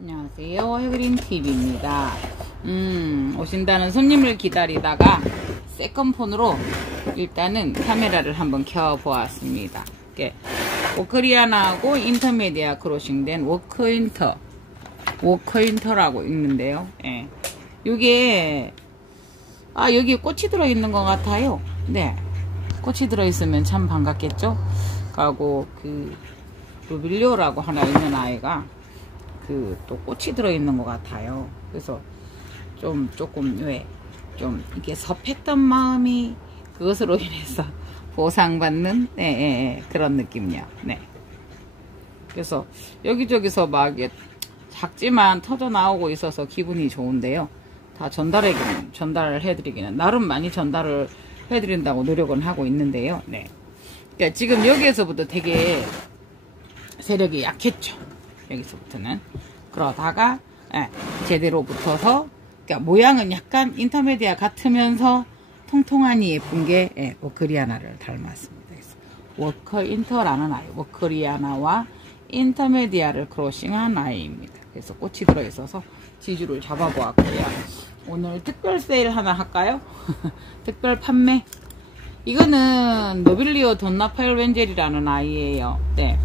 안녕하세요, 해그린TV입니다. 오신다는 손님을 기다리다가 세컨폰으로 일단은 카메라를 한번 켜보았습니다. 워크리아나하고 인터메디아 크로싱된 워크인터라고 읽는데요. 예. 요게 여기 꽃이 들어있는 것 같아요. 네, 꽃이 들어있으면 참 반갑겠죠. 하고 루빌리오라고 하나 있는 아이가 또 꽃이 들어있는 것 같아요. 그래서 조금 좀 이게 섭했던 마음이 그것으로 인해서 보상받는 그런 느낌이요. 네. 그래서 여기저기서 막 작지만 터져 나오고 있어서 기분이 좋은데요. 다 전달을 해드리기는 나름 많이 전달을 해드린다고 노력은 하고 있는데요. 네. 그러니까 지금 여기에서부터 되게 세력이 약했죠. 여기서부터는. 그러다가 제대로 붙어서, 그러니까 모양은 약간 인터메디아 같으면서 통통하니 예쁜 게 워크리아나를 닮았습니다. 그래서 워크인터라는 아이, 워크리아나와 인터메디아를 크로싱한 아이입니다. 그래서 꽃이 들어있어서 지주를 잡아보았고요. 오늘 특별 세일 하나 할까요? 특별 판매. 이거는 노빌리오 돈나파일 웬젤이라는 아이예요. 네.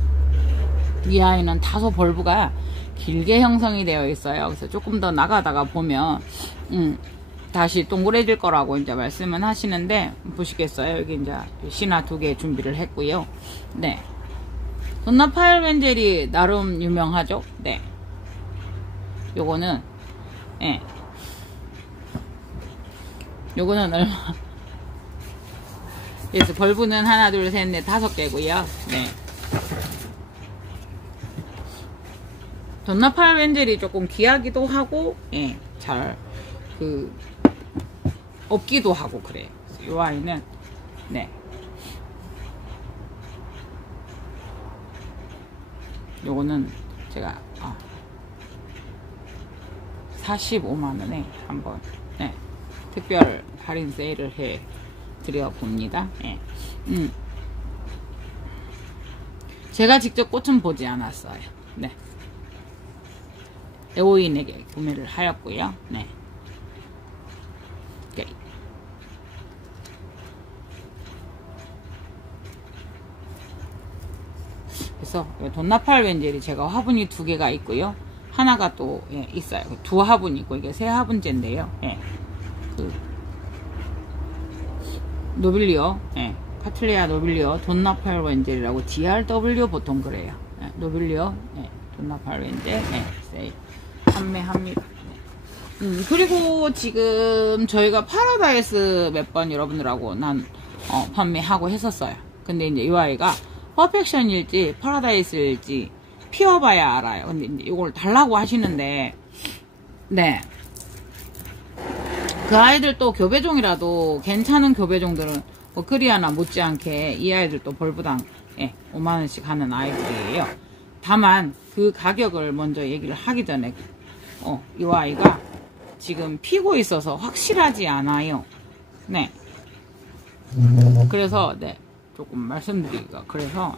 이 아이는 다소 벌브가 길게 형성이 되어 있어요. 그래서 조금 더 나가다가 보면 다시 동그래질 거라고 이제 말씀은 하시는데, 보시겠어요? 여기 이제 신화 2개 준비를 했고요. 네. 돈나파일 웬젤이 나름 유명하죠. 네. 요거는 요거는 얼마? 그래서 벌브는 하나, 둘, 셋, 넷, 5개고요. 네. 돈나파일 웬젤이 조금 귀하기도 하고, 잘, 없기도 하고, 그래요. 이 아이는, 네. 요거는 제가, 45만원에 한번, 특별 할인 세일을 해 드려봅니다. 제가 직접 꽃은 보지 않았어요. 네. 애호인에게 구매를 하였고요. 네. 그래서 돈나파일 웬젤이 제가 화분이 2개가 있고요. 하나가 또 있어요. 2화분 있고 이게 3화분째인데요. 노빌리오, 카틀레아 노빌리오 돈나파일 웬젤이라고 DRW 보통 그래요. 노빌리오, 돈나파일 웬젤, 세일 판매합니다. 그리고 지금 저희가 파라다이스 몇 번 여러분들하고 판매하고 했었어요. 근데 이제 이 아이가 퍼펙션일지 파라다이스일지 피워봐야 알아요. 근데 이제 이걸 달라고 하시는데, 네. 그 아이들 또 교배종이라도 괜찮은 교배종들은 워크리아나 못지않게 이 아이들도 벌브당 5만원씩 하는 아이들이에요. 다만 그 가격을 먼저 얘기를 하기 전에 이 아이가 지금 피고 있어서 확실하지 않아요. 네. 그래서 조금 말씀드리기가 그래서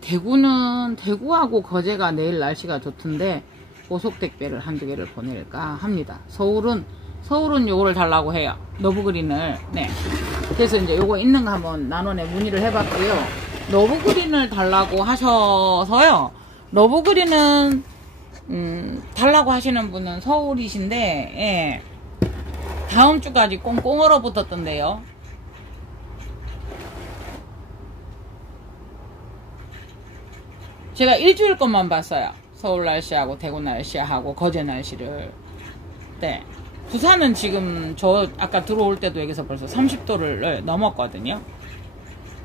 대구하고 거제가 내일 날씨가 좋던데 고속 택배를 한두 개를 보낼까 합니다. 서울은 요거를 달라고 해요. 너브그린을. 네. 그래서 이제 요거 있는 거 한번 난원에 문의를 해봤고요. 너브그린을 달라고 하셔서요. 너브그린은 달라고 하시는 분은 서울이신데 다음 주까지 꽁꽁 얼어붙었던데요. 제가 일주일 것만 봤어요. 서울 날씨하고 대구 날씨하고 거제 날씨를. 네. 부산은 지금 저 아까 들어올 때도 여기서 벌써 30도를 넘었거든요.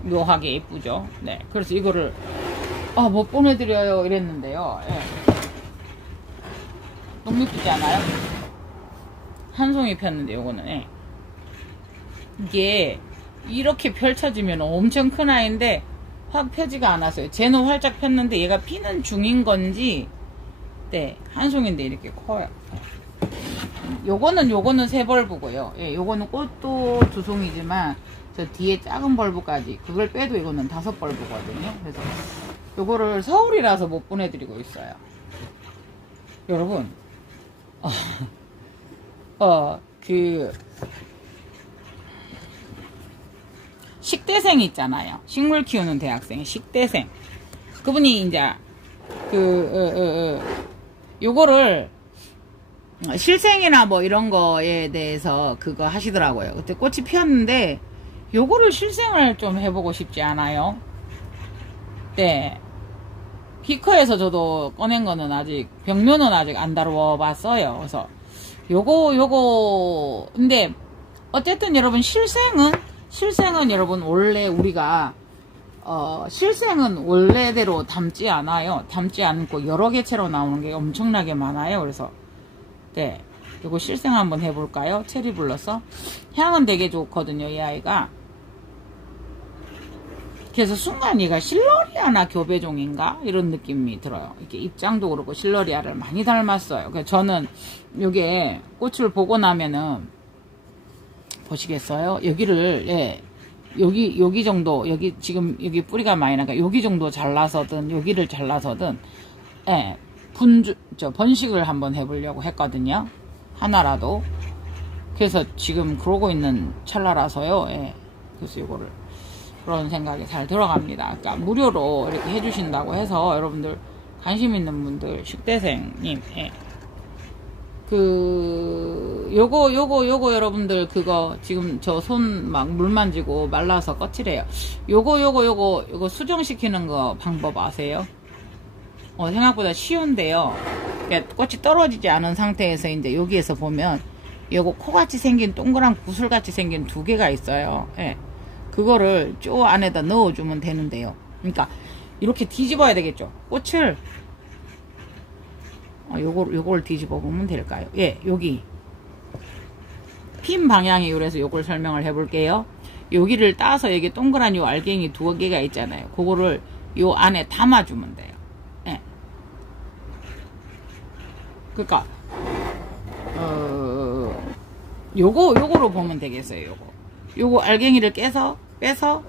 묘하게 예쁘죠. 네. 그래서 이거를 못 보내드려요 이랬는데요. 너무 예쁘지 않아요? 한 송이 폈는데 요거는 이게 이렇게 펼쳐지면 엄청 큰 아이인데 확 펴지가 않았어요. 쟤는 활짝 폈는데 얘가 피는 중인 건지 한 송인데 이렇게 커요. 요거는 새 벌브고요. 요거는 꽃도 2송이지만 저 뒤에 작은 벌브까지 그걸 빼도 이거는 5벌브거든요. 그래서 요거를 서울이라서 못 보내드리고 있어요. 여러분, 식대생 있잖아요. 식물 키우는 대학생, 식대생. 그분이 이제, 요거를, 실생이나 뭐 이런 거에 대해서 그거 하시더라고요. 그때 꽃이 피었는데, 요거를 실생을 좀 해보고 싶지 않아요? 네. 비커에서 저도 꺼낸 거는 아직, 벽면은 아직 안 다루어 봤어요. 그래서, 요거, 근데, 어쨌든 여러분, 실생은 여러분, 원래 우리가, 실생은 원래대로 담지 않아요. 담지 않고 여러 개체로 나오는 게 엄청나게 많아요. 그래서, 네. 요거 실생 한번 해볼까요? 체리 블러서. 향은 되게 좋거든요, 이 아이가. 그래서 순간 얘가 실러리아나 교배종인가? 이런 느낌이 들어요. 이렇게 입장도 그렇고 실러리아를 많이 닮았어요. 그래서 저는 요게 꽃을 보고 나면은, 보시겠어요? 여기를, 예. 여기 정도, 여기 지금 여기 뿌리가 많이 나니까 여기 정도 잘라서든, 여기를 잘라서든, 예. 번식을 한번 해보려고 했거든요. 하나라도. 그래서 지금 그러고 있는 찰나라서요. 예. 그래서 이거를 그런 생각이 잘 들어갑니다. 그러니까 무료로 이렇게 해주신다고 해서 여러분들 관심 있는 분들 식대생님, 예. 요거 여러분들 그거 지금 저 손 막 물 만지고 말라서 거칠해요. 요거 수정시키는 거 방법 아세요? 생각보다 쉬운데요. 그러니까 꽃이 떨어지지 않은 상태에서 이제 여기에서 보면 요거 코같이 생긴 동그란 구슬같이 생긴 두 개가 있어요. 예. 그거를 쪼 안에다 넣어주면 되는데요. 그러니까 이렇게 뒤집어야 되겠죠. 꽃을 요걸 뒤집어 보면 될까요? 예, 여기 핀 방향이 그래서 요걸 설명을 해볼게요. 여기를 따서 여기 동그란 요 알갱이 두 개가 있잖아요. 그거를 요 안에 담아주면 돼요. 예. 그러니까 요거로 보면 되겠어요. 요거 알갱이를 빼서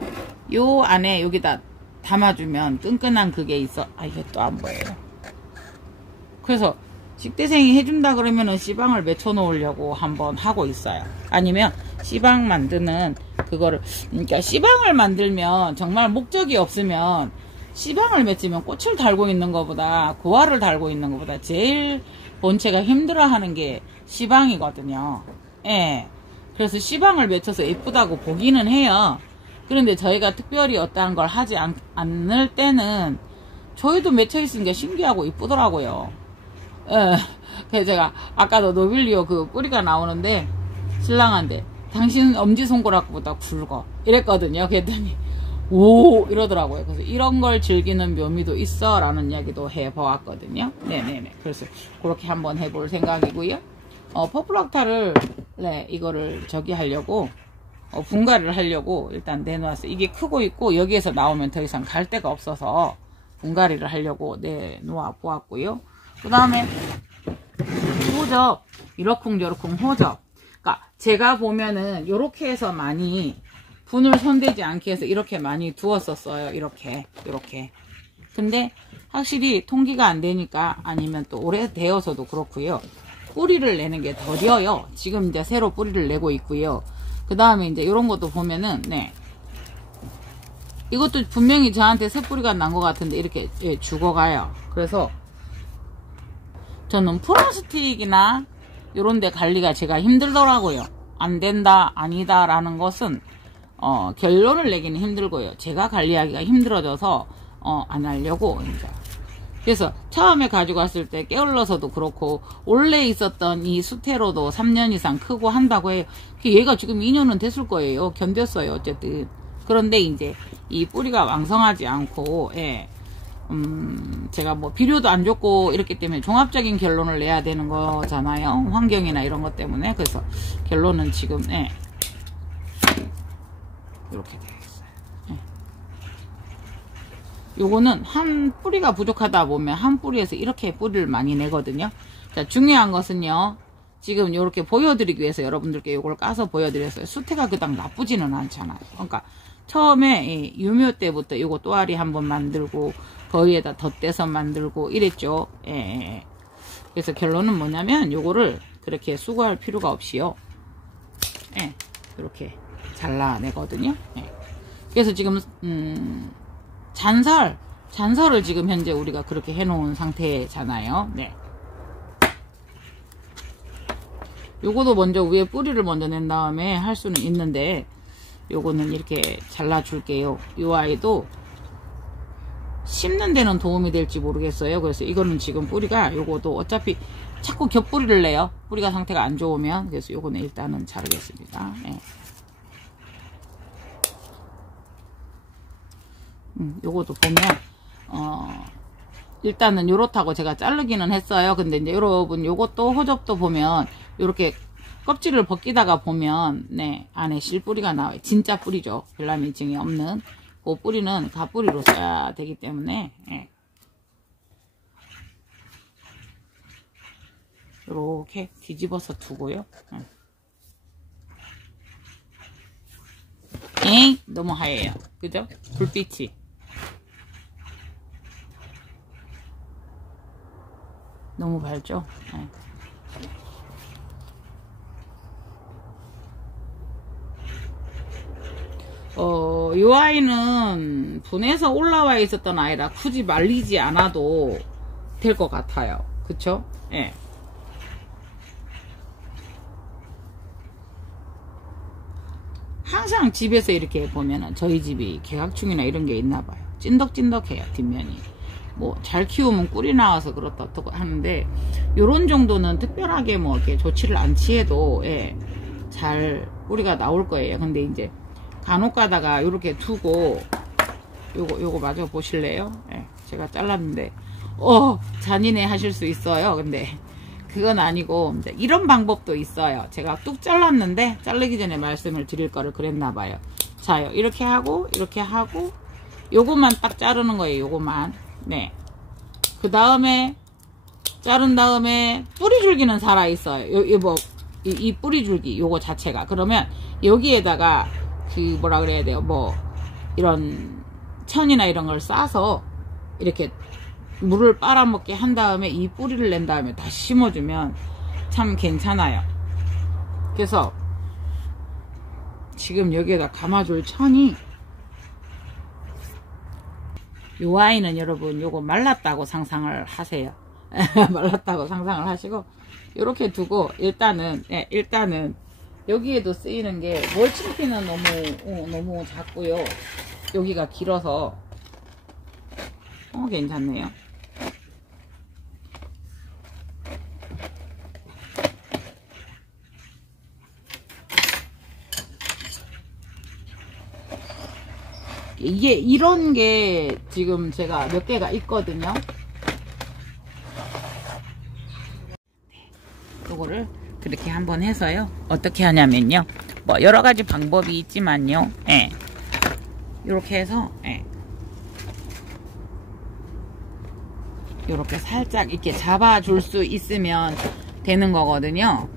요 안에 여기다 담아주면 끈끈한 그게 있어. 이게 또 안 보여요. 그래서 식대생이 해준다 그러면은 씨방을 맺혀 놓으려고 한번 하고 있어요. 아니면 씨방 만드는 그거를, 그러니까 씨방을 만들면 정말 목적이 없으면 씨방을 맺으면 꽃을 달고 있는 것보다 고화를 달고 있는 것보다 제일 본체가 힘들어하는 게 씨방이거든요. 예. 그래서 씨방을 맺혀서 예쁘다고 보기는 해요. 그런데 저희가 특별히 어떠한 걸 하지 않을 때는 저희도 맺혀 있으니까 신기하고 이쁘더라고요. 예. 그래서 제가 아까도 노빌리오 그 뿌리가 나오는데 신랑한테 당신 엄지손가락보다 굵어 이랬거든요. 그랬더니 오 이러더라고요. 그래서 이런 걸 즐기는 묘미도 있어 라는 이야기도 해보았거든요. 네네네. 그래서 그렇게 한번 해볼 생각이고요. 퍼플락타를 네 이거를 저기 하려고 분갈이를 하려고 일단 내놓았어요. 이게 크고 있고 여기에서 나오면 더 이상 갈 데가 없어서 분갈이를 하려고 내놓아 보았고요. 그 다음에 호접 이러쿵저러쿵 호접. 그러니까 제가 보면은 요렇게 해서 많이 분을 손대지 않게 해서 이렇게 많이 두었었어요. 이렇게 근데 확실히 통기가 안 되니까 아니면 또 오래되어서도 그렇고요. 뿌리를 내는 게 더뎌요. 지금 이제 새로 뿌리를 내고 있고요. 그 다음에 이제 이런 것도 보면은 네 이것도 분명히 저한테 새 뿌리가 난 것 같은데 이렇게 죽어가요. 그래서 저는 플라스틱이나 요런 데 관리가 제가 힘들더라고요. 안 된다 아니다 라는 것은 결론을 내기는 힘들고요. 제가 관리하기가 힘들어져서 안 하려고 이제. 그래서 처음에 가지고 왔을 때 깨울러서도 그렇고 원래 있었던 이 수태로도 3년 이상 크고 한다고 해요. 얘가 지금 2년은 됐을 거예요. 견뎠어요. 어쨌든. 그런데 이제 이 뿌리가 왕성하지 않고 예. 제가 뭐 비료도 안 줬고 이렇기 때문에 종합적인 결론을 내야 되는 거잖아요. 환경이나 이런 것 때문에. 그래서 결론은 지금 예. 이렇게 되겠어요. 예. 요거는 한 뿌리가 부족하다 보면 한 뿌리에서 이렇게 뿌리를 많이 내거든요. 자, 중요한 것은요. 지금 이렇게 보여드리기 위해서 여러분들께 요걸 까서 보여드렸어요. 수태가 그닥 나쁘지는 않잖아요. 그러니까 처음에 유묘 때부터 요거 또아리 한번 만들고 거위에다 덧대서 만들고 이랬죠. 예. 그래서 결론은 뭐냐면 요거를 그렇게 수고할 필요가 없이요. 예. 이렇게 잘라내거든요. 예. 그래서 지금 잔설을 지금 현재 우리가 그렇게 해놓은 상태잖아요. 네. 요거도 먼저 위에 뿌리를 먼저 낸 다음에 할 수는 있는데 요거는 이렇게 잘라줄게요. 요 아이도 심는 데는 도움이 될지 모르겠어요. 그래서 이거는 지금 뿌리가 요거도 어차피 자꾸 겹뿌리를 내요. 뿌리가 상태가 안 좋으면. 그래서 요거는 일단은 자르겠습니다. 네. 요것도 보면 일단은 요렇다고 제가 자르기는 했어요. 근데 이제 여러분 요것도 호접도 보면 요렇게 껍질을 벗기다가 보면 네 안에 실뿌리가 나와요. 진짜 뿌리죠. 별나민증이 없는 그 뿌리는 가뿌리로 써야 되기 때문에 네. 요렇게 뒤집어서 두고요. 에이 너무 하얘요. 그죠? 불빛이 너무 밝죠? 네. 이 아이는 분해서 올라와 있었던 아이라 굳이 말리지 않아도 될 것 같아요. 그쵸? 예. 네. 항상 집에서 이렇게 보면은 저희 집이 개각충이나 이런 게 있나 봐요. 찐덕찐덕해요, 뒷면이. 뭐 잘 키우면 꿀이 나와서 그렇다 어떻고 하는데 요런 정도는 특별하게 뭐 이렇게 조치를 안 취해도 예, 잘 뿌리가 나올 거예요. 근데 이제 간혹 가다가 요렇게 두고 요거 마저 보실래요? 예, 제가 잘랐는데 잔인해 하실 수 있어요. 근데 그건 아니고 이제 이런 방법도 있어요. 제가 뚝 잘랐는데 자르기 전에 말씀을 드릴 거를 그랬나 봐요. 자요, 이렇게 하고 요것만 딱 자르는 거예요. 요것만. 네. 그 다음에 자른 다음에 뿌리줄기는 살아있어요. 이 뿌리줄기 요거 자체가. 그러면 여기에다가 그 뭐라 그래야 돼요. 뭐 이런 천이나 이런 걸 싸서 이렇게 물을 빨아먹게 한 다음에 이 뿌리를 낸 다음에 다시 심어주면 참 괜찮아요. 그래서 지금 여기에다 감아줄 천이 요 아이는 여러분 요거 말랐다고 상상을 하세요. 말랐다고 상상을 하시고 요렇게 두고 일단은 여기에도 쓰이는 게 멀칭핀은 너무 작고요. 여기가 길어서 괜찮네요. 이게 이런 게 지금 제가 몇 개가 있거든요. 요거를 그렇게 한번 해서요. 어떻게 하냐면요. 뭐 여러 가지 방법이 있지만요. 예. 이렇게 해서 이렇게 살짝 이렇게 잡아줄 수 있으면 되는 거거든요.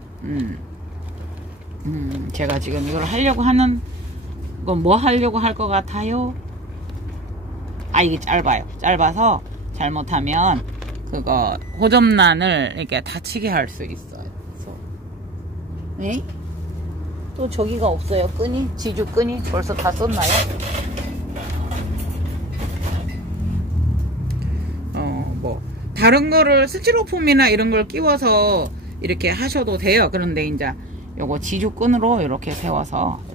제가 지금 이걸 하려고 하는 이건 뭐 하려고 할 것 같아요? 이게 짧아요. 짧아서 잘못하면 그거 호접란을 이렇게 다치게 할 수 있어요. 그래서 네? 또 저기가 없어요. 끈이? 지주 끈이? 벌써 다 썼나요? 뭐 다른 거를 스티로폼이나 이런 걸 끼워서 이렇게 하셔도 돼요. 그런데 이제 요거 지주 끈으로 이렇게 세워서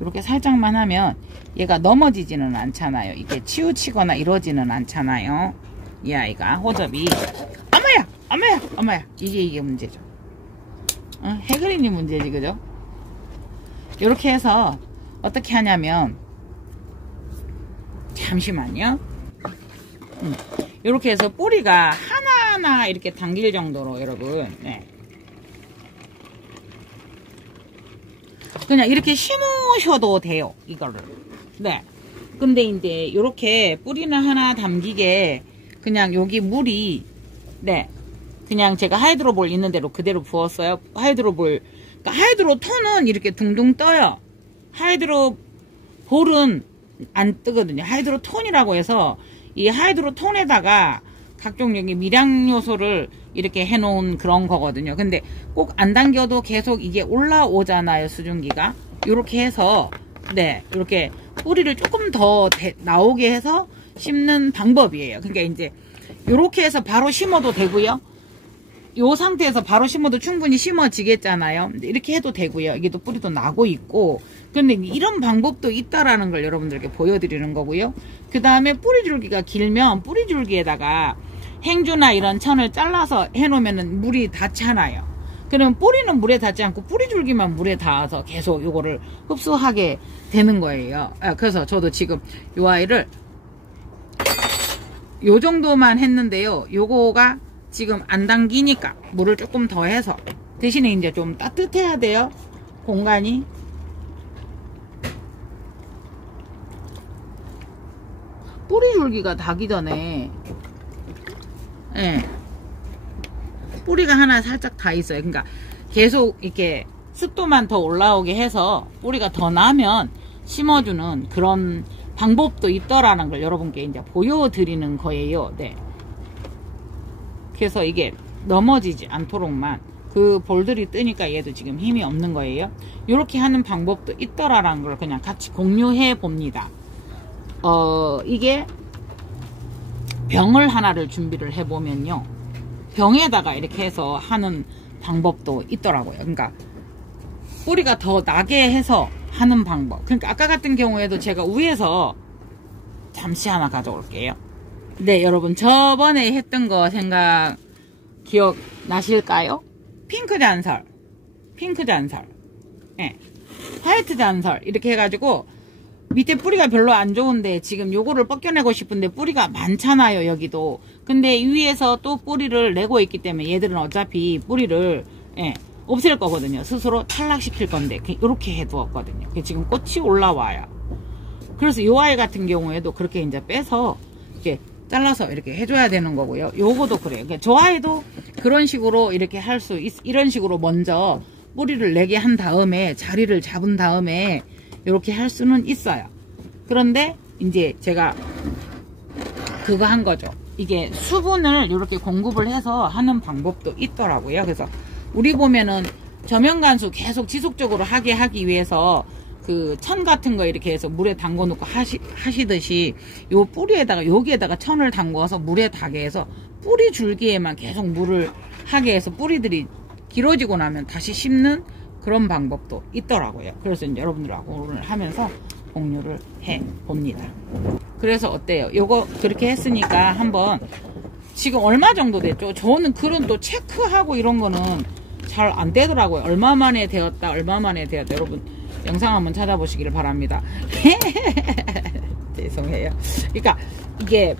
이렇게 살짝만 하면 얘가 넘어지지는 않잖아요. 이게 치우치거나 이러지는 않잖아요. 이 아이가 호접이 엄마야 이게 문제죠. 해그린이 문제지, 그죠? 이렇게 해서 어떻게 하냐면 잠시만요. 이렇게 해서 뿌리가 하나하나 이렇게 당길 정도로 여러분 그냥 이렇게 심으셔도 돼요. 이거를. 네. 근데 이제 이렇게 뿌리는 하나 담기게 그냥 여기 물이 그냥 제가 하이드로볼 있는 대로 그대로 부었어요. 하이드로볼, 그러니까 하이드로톤은 이렇게 둥둥 떠요. 하이드로볼은 안 뜨거든요. 하이드로톤이라고 해서 이 하이드로톤에다가 각종 여기 미량 요소를 이렇게 해놓은 그런 거거든요. 근데 꼭 안 당겨도 계속 이게 올라오잖아요. 수증기가. 이렇게 해서 네, 이렇게 뿌리를 조금 더 나오게 해서 심는 방법이에요. 그러니까 이제 이렇게 해서 바로 심어도 되고요. 이 상태에서 바로 심어도 충분히 심어지겠잖아요. 이렇게 해도 되고요. 이게 또 뿌리도 나고 있고. 근데 이런 방법도 있다라는 걸 여러분들께 보여드리는 거고요. 그 다음에 뿌리줄기가 길면 뿌리줄기에다가 행주나 이런 천을 잘라서 해놓으면 물이 닿잖아요. 그러면 뿌리는 물에 닿지 않고 뿌리줄기만 물에 닿아서 계속 이거를 흡수하게 되는 거예요. 그래서 저도 지금 이 아이를 요 정도만 했는데요. 요거가 지금 안 당기니까 물을 조금 더 해서 대신에 이제 좀 따뜻해야 돼요. 공간이. 뿌리줄기가 닿기 전에 뿌리가 하나 살짝 닿아 있어요. 그러니까 계속 이렇게 습도만 더 올라오게 해서 뿌리가 더 나면 심어주는 그런 방법도 있더라는 걸 여러분께 이제 보여드리는 거예요. 네. 그래서 이게 넘어지지 않도록만 그 볼들이 뜨니까 얘도 지금 힘이 없는 거예요. 이렇게 하는 방법도 있더라라는 걸 그냥 같이 공유해 봅니다. 이게 병을 하나를 준비를 해보면요. 병에다가 이렇게 해서 하는 방법도 있더라고요. 그러니까 뿌리가 더 나게 해서 하는 방법. 그러니까 아까 같은 경우에도 제가 위에서 잠시 하나 가져올게요. 네, 여러분 저번에 했던 거 기억 나실까요? 핑크 잔설, 화이트 잔설 이렇게 해가지고 밑에 뿌리가 별로 안 좋은데 지금 요거를 벗겨내고 싶은데 뿌리가 많잖아요. 여기도. 근데 위에서 또 뿌리를 내고 있기 때문에 얘들은 어차피 뿌리를 없앨 거거든요. 스스로 탈락시킬 건데 이렇게 해두었거든요. 지금 꽃이 올라와요. 그래서 요 아이 같은 경우에도 그렇게 이제 빼서 이렇게 잘라서 이렇게 해줘야 되는 거고요. 요거도 그래요. 그러니까 저 아이도 그런 식으로 이렇게 할 수 이런 식으로 먼저 뿌리를 내게 한 다음에 자리를 잡은 다음에 이렇게 할 수는 있어요. 그런데 이제 제가 그거 한 거죠. 이게 수분을 이렇게 공급을 해서 하는 방법도 있더라고요. 그래서 우리 보면은 저면간수 계속 지속적으로 하기 위해서 그 천 같은 거 이렇게 해서 물에 담궈 놓고 하시듯이 요 뿌리에다가 여기에다가 천을 담궈서 물에 닿게 해서 뿌리 줄기에만 계속 물을 하게 해서 뿌리들이 길어지고 나면 다시 심는 그런 방법도 있더라고요. 그래서 이제 여러분들하고 오늘 하면서 공유를 해 봅니다. 그래서 어때요? 요거 그렇게 했으니까 한번 지금 얼마 정도 됐죠? 저는 그런 또 체크하고 이런 거는 잘 안 되더라고요. 얼마 만에 되었다. 여러분 영상 한번 찾아보시기를 바랍니다. 죄송해요. 그러니까 이게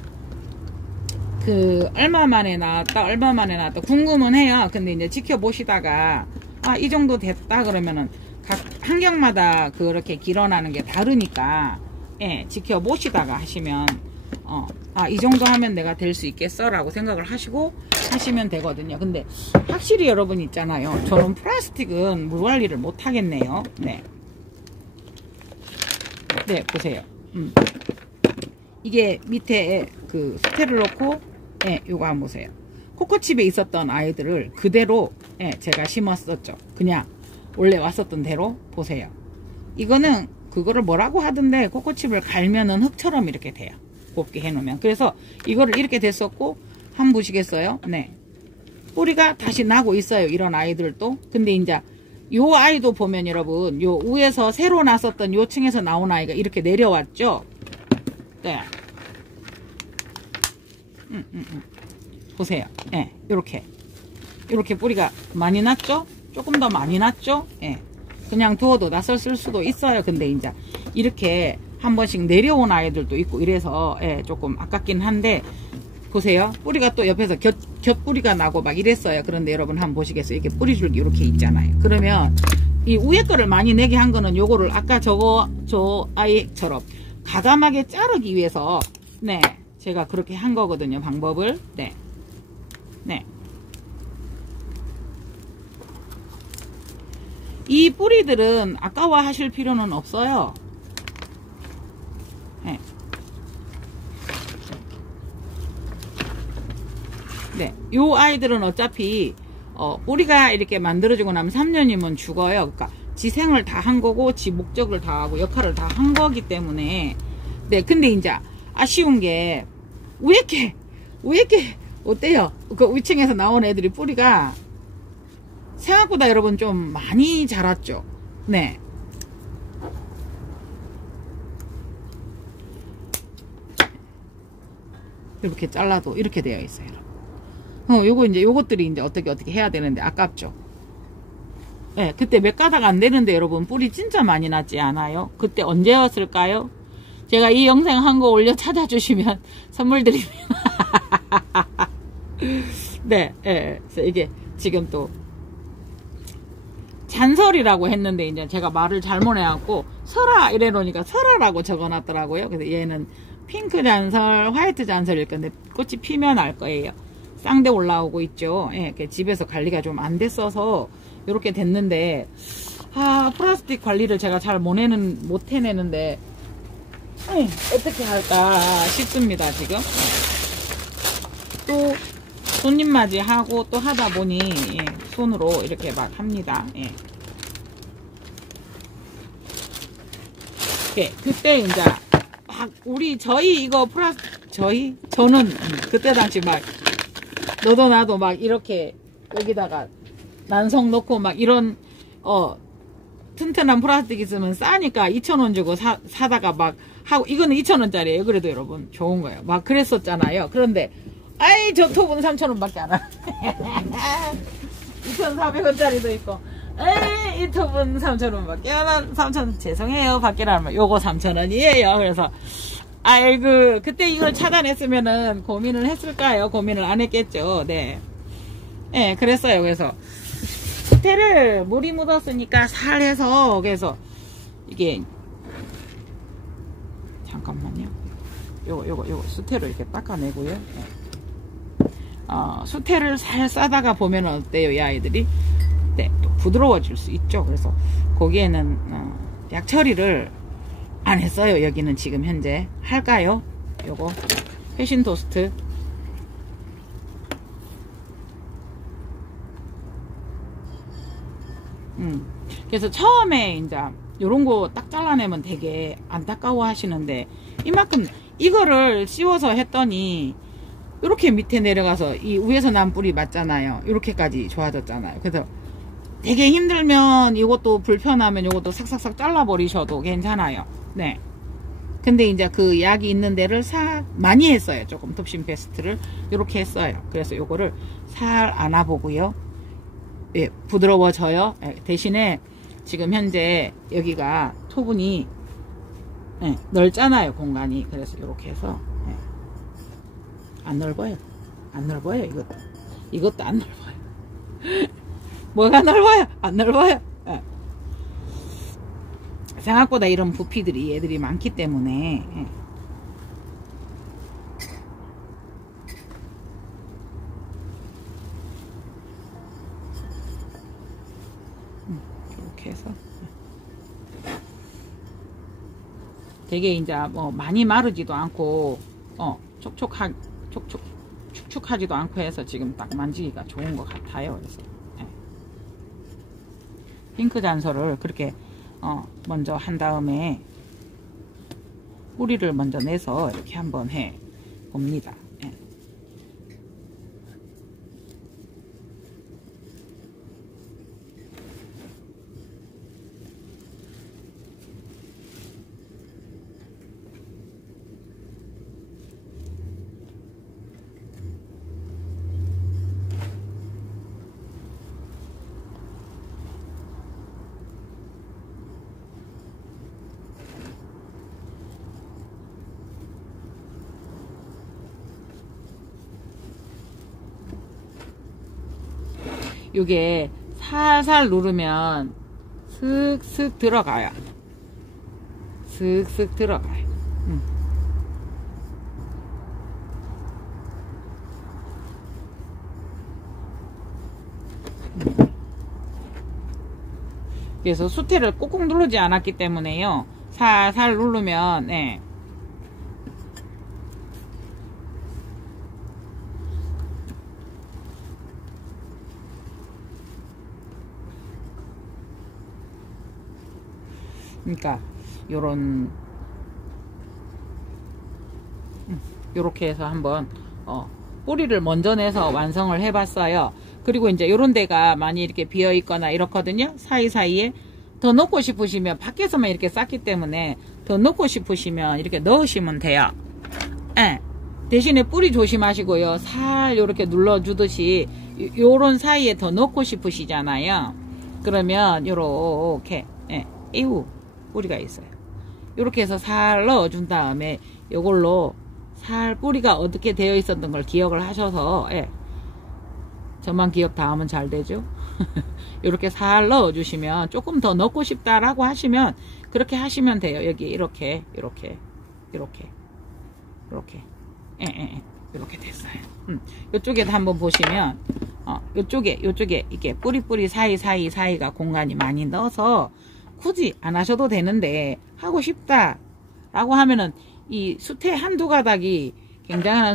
그 얼마 만에 나왔다 궁금은 해요. 근데 이제 지켜보시다가 이 정도 됐다 그러면은 각 환경마다 그렇게 길어나는 게 다르니까 지켜보시다가 하시면 이 정도 하면 내가 될 수 있겠어 라고 생각을 하시고 하시면 되거든요. 근데 확실히 여러분 있잖아요. 저는 플라스틱은 물 관리를 못 하겠네요. 네, 보세요. 이게 밑에 그 스테를 넣고 요거 한번 보세요. 코코칩에 있었던 아이들을 그대로 제가 심었었죠. 그냥 원래 왔었던 대로 보세요. 이거는 그거를 뭐라고 하던데 코코칩을 갈면은 흙처럼 이렇게 돼요. 곱게 해놓으면. 그래서 이거를 이렇게 됐었고 한번 보시겠어요? 네. 뿌리가 다시 나고 있어요. 이런 아이들도. 근데 이제 요 아이도 보면 여러분 요 위에서 새로 났었던 요 층에서 나온 아이가 이렇게 내려왔죠. 네. 보세요. 요렇게 뿌리가 많이 났죠? 조금 더 많이 났죠? 그냥 두어도 낯설을 수도 있어요. 근데 이제 이렇게 한 번씩 내려온 아이들도 있고 이래서 조금 아깝긴 한데 보세요. 뿌리가 또 옆에서 곁뿌리가 나고 막 이랬어요. 그런데 여러분 한번 보시겠어요? 이렇게 뿌리줄기 이렇게 있잖아요. 그러면 이 위에 거를 많이 내게 한 거는 요거를 아까 저 아이처럼 가감하게 자르기 위해서 제가 그렇게 한 거거든요. 방법을. 이 뿌리들은 아까워하실 필요는 없어요. 네. 네, 요 아이들은 어차피 뿌리가 이렇게 만들어지고 나면 3년이면 죽어요. 그러니까 지 생을 다 한 거고 지 목적을 다 하고 역할을 다 한 거기 때문에. 네, 근데 이제 아쉬운 게 왜 이렇게 어때요? 그 위층에서 나온 애들이 뿌리가 생각보다 여러분 좀 많이 자랐죠. 네. 이렇게 잘라도 이렇게 되어 있어요. 요거 이제 요것들이 이제 어떻게 해야 되는데 아깝죠. 네, 그때 몇 가닥 안 되는데 여러분 뿌리 진짜 많이 났지 않아요? 그때 언제였을까요? 제가 이 영상 한 거 올려 찾아주시면 선물 드립니다. 네, 네, 그래서 이게 지금 또 잔설이라고 했는데 이제 제가 말을 잘못해갖고 설아 이래 놓으니까 설아라고 적어놨더라고요. 그래서 얘는 핑크 잔설, 화이트 잔설일 건데 꽃이 피면 알 거예요. 쌍대 올라오고 있죠. 예, 집에서 관리가 좀 안 됐어서 이렇게 됐는데, 플라스틱 관리를 제가 잘 못 해내는데 어떻게 할까 싶습니다. 지금 또 손님 맞이하고 또 하다 보니 손으로 이렇게 막 합니다. 예. 그때 이제 막 저희 이거 저는 그때 당시 막 너도 나도 막 이렇게 여기다가 난성 넣고 막 이런 튼튼한 플라스틱 있으면 싸니까 2,000원 주고 사다가 막 하고, 이거는 2,000원짜리예요. 그래도 여러분 좋은 거예요. 막 그랬었잖아요. 그런데 저 톱은 3,000원밖에 안 하네. 2,400원짜리도 있고 이 톱은 3,000원밖에 안 하네. 3,000원 죄송해요. 밖에 나면 요거 3,000원이에요. 그래서 아이고 그때 이걸 차단했으면은 고민을 했을까요? 고민을 안 했겠죠. 네. 네, 그랬어요. 그래서 수태를 물이 묻었으니까 살해서, 그래서 이게 잠깐만요. 요거 수태로 이렇게 닦아내고요. 네. 수태를 살 싸다가 보면 어때요, 이 아이들이? 네, 또 부드러워질 수 있죠. 그래서 거기에는 약 처리를 안 했어요. 여기는 지금 현재 할까요? 요거 패션 토스트. 그래서 처음에 이제 요런 거 딱 잘라내면 되게 안타까워 하시는데, 이만큼 이거를 씌워서 했더니 이렇게 밑에 내려가서 이 위에서 난 뿌리 맞잖아요. 이렇게까지 좋아졌잖아요. 그래서 되게 힘들면 이것도 불편하면 이것도 싹싹싹 잘라버리셔도 괜찮아요. 네. 근데 이제 그 약이 있는 데를 많이 했어요. 조금 톱신 페스트를 이렇게 했어요. 그래서 요거를 살 안아보고요. 예, 부드러워져요. 예, 대신에 지금 현재 여기가 토분이 넓잖아요, 공간이. 그래서 이렇게 해서 안 넓어요. 안 넓어요. 이것도 안 넓어요. 뭐가 넓어요? 안 넓어요. 예. 생각보다 이런 부피들이 얘들이 많기 때문에 이렇게 해서 되게 이제 뭐 많이 마르지도 않고 축축하지도 않고 해서 지금 딱 만지기가 좋은 것 같아요. 그래서 핑크 잔설을 그렇게 먼저 한 다음에 뿌리를 먼저 내서 이렇게 한번 해 봅니다. 요게 살살 누르면 슥슥 들어가요. 슥슥 들어가요. 그래서 수태를 꾹꾹 누르지 않았기 때문에요. 살살 누르면, 네. 그러니까 요렇게 해서 한번 뿌리를 먼저 내서 완성을 해봤어요. 그리고 이제 요런 데가 많이 이렇게 비어 있거나 이렇거든요. 사이사이에 더 넣고 싶으시면, 밖에서만 이렇게 쌌기 때문에 더 넣고 싶으시면 이렇게 넣으시면 돼요. 예. 대신에 뿌리 조심하시고요. 살 요렇게 눌러주듯이 요런 사이에 더 넣고 싶으시잖아요. 그러면 요렇게, 예. 이후 뿌리가 있어요. 요렇게 해서 살 넣어준 다음에 요걸로 살 뿌리가 어떻게 되어 있었던 걸 기억을 하셔서, 예. 저만 기억 다 하면 잘 되죠. 요렇게 살 넣어주시면, 조금 더 넣고 싶다라고 하시면 그렇게 하시면 돼요. 여기 이렇게 이렇게 됐어요. 요쪽에도 한번 보시면 요쪽에 이게 뿌리 사이가 공간이 많이 넣어서 굳이 안 하셔도 되는데, 하고 싶다 라고 하면은 이 수태 한두 가닥이 굉장한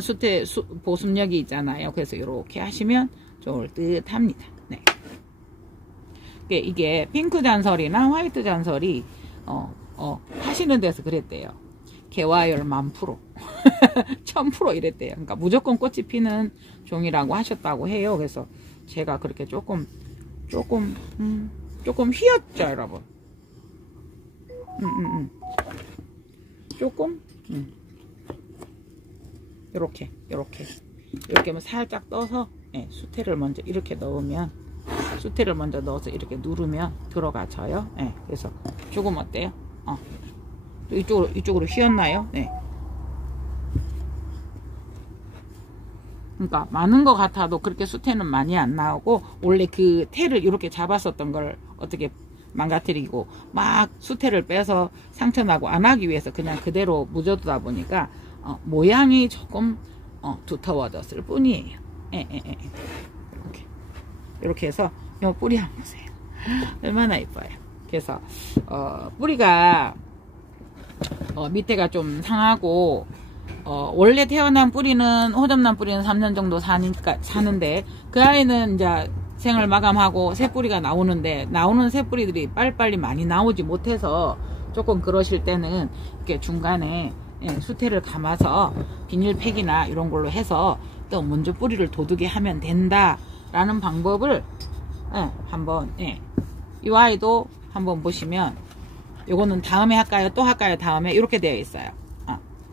보습력이 있잖아요. 그래서 이렇게 하시면 좋을 듯 합니다. 네. 이게 핑크 잔설이나 화이트 잔설이 하시는 데서 그랬대요. 개화열 1000%, 1000% 이랬대요. 그러니까 무조건 꽃이 피는 종이라고 하셨다고 해요. 그래서 제가 그렇게 조금 휘었죠, 여러분. 조금 요렇게 하면 살짝 떠서, 예, 수태를 먼저 이렇게 넣으면, 수태를 먼저 넣어서 이렇게 누르면 들어가져요. 예, 그래서 조금 어때요? 이쪽으로 휘었나요? 네. 그러니까 많은 것 같아도 그렇게 수태는 많이 안 나오고, 원래 그 태를 이렇게 잡았었던 걸 어떻게 망가뜨리고 막 수태를 빼서 상처 나고 안 하기 위해서 그냥 그대로 묻어두다 보니까 모양이 조금 두터워졌을 뿐이에요. 이렇게 해서 요 뿌리 한번 보세요. 얼마나 이뻐요. 그래서 뿌리가 밑에가 좀 상하고, 원래 태어난 뿌리는, 호접난 뿌리는 3년 정도 사는데, 그 아이는 이제 생을 마감하고 새 뿌리가 나오는데, 나오는 새 뿌리들이 빨리빨리 많이 나오지 못해서 조금 그러실 때는 이렇게 중간에, 예, 수태를 감아서 비닐팩이나 이런 걸로 해서 또 먼저 뿌리를 돋우게 하면 된다 라는 방법을, 예, 한번, 예, 이 아이도 한번 보시면, 요거는 다음에 할까요? 또 할까요? 다음에? 이렇게 되어 있어요.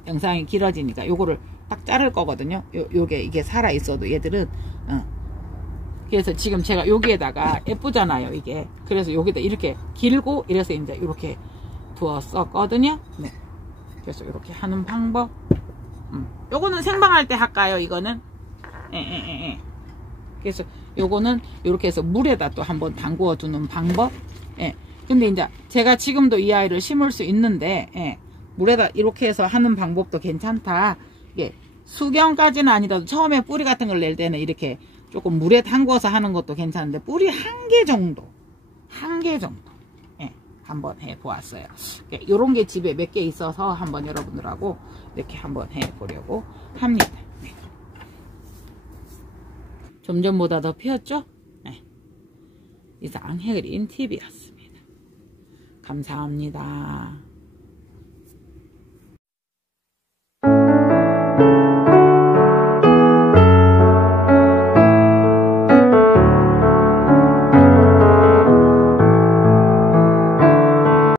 영상이 길어지니까 요거를 딱 자를 거거든요. 이게 살아 있어도 얘들은, 그래서 지금 제가 여기에다가, 예쁘잖아요, 이게. 그래서 여기다 이렇게 길고, 이래서 이제 이렇게 두었었거든요. 네. 그래서 이렇게 하는 방법. 요거는 생방할 때 할까요? 이거는? 그래서 요거는 이렇게 해서 물에다 또 한번 담그어 두는 방법. 예. 근데 이제 제가 지금도 이 아이를 심을 수 있는데, 예, 물에다 이렇게 해서 하는 방법도 괜찮다. 이게 수경까지는 아니라도 처음에 뿌리 같은 걸 낼 때는 이렇게 조금 물에 담궈서 하는 것도 괜찮은데, 뿌리 한 개 정도, 예, 한번 해 보았어요. 요런 게 집에 몇 개 있어서 한번 여러분들하고 이렇게 한번 해 보려고 합니다. 네. 점점보다 더 피었죠? 네. 이상 해그린 TV였습니다. 감사합니다.